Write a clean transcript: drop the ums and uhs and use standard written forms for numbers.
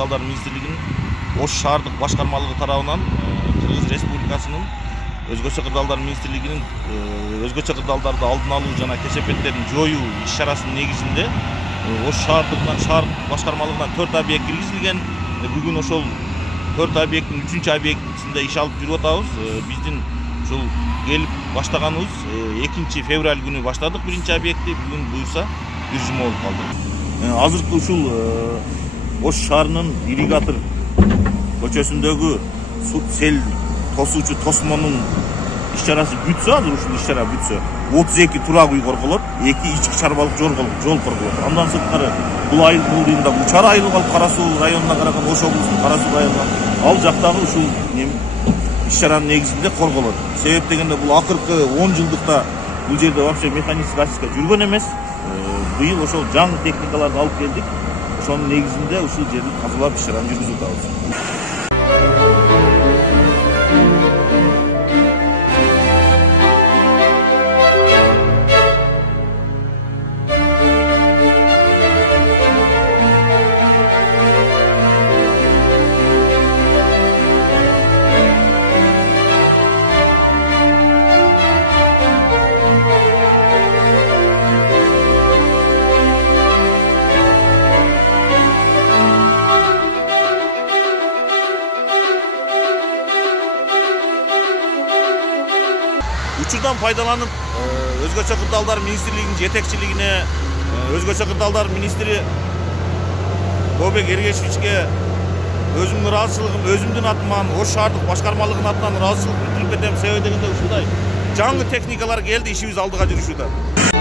кырдаалдар министрлигинин Ош шаардык башкармалыгы тарабынан Кыргыз Республикасынын өзгөчө кырдаалдар министрлигинин өзгөчө кырдаалдарды алдын алуу жана кесепеттерин жоюу иш-чарасынын негизинде Ош шаардыгынан шаар башкармалыгынан 4 объект киргизилген. Бүгүн ошол 4 объекттин 3-чү объектисинде иш алып жүрүп атабыз. Биздин ушул келип баштаганыбыз 2 февраль күнү баштадык 1-чи объектти. Бүгүн буюрса бир жума болуп калды. Азыркы ушул Ош шаарынын ирригатор көчөсүндөгү сел тосуучу тосмонун иш-чарасы бүтсө, азыр ушул иш-чара бүтсө, 32 турак үй корголот, 2 ички чарбалык жол корголот. Андан сырткары бул айылында Учар айылы калып, Кара Суу районуна караган Ош облусунун Кара Суу районуна ал жактагы ушул иш-чаранын негизинде корголот. Себеп дегенде бул акыркы 10 жылдыкта бул жерде вообще механизм гасиска жүргөн эмес. Быйыл ошол жаңы техникаларды алып келдик. Ошонун негизинде ушул жерди тазалап иш-чараны жүргүзүп атабыз. Учурдан пайдаланып, өзгөчө кырдаалдар министрлигинин жетекчилигине, өзгөчө кырдаалдар министри Бообек Эргешевичке өзүмдүн ыраазычылыгым, өзүмдүн атыман, Ош шаардык башкармалыгынын атынан ыраазычылык билдирип кетем. Себеби дегенде ушундай жаңы техникалар келди, ишибиз алдыга жүрүшүүдө.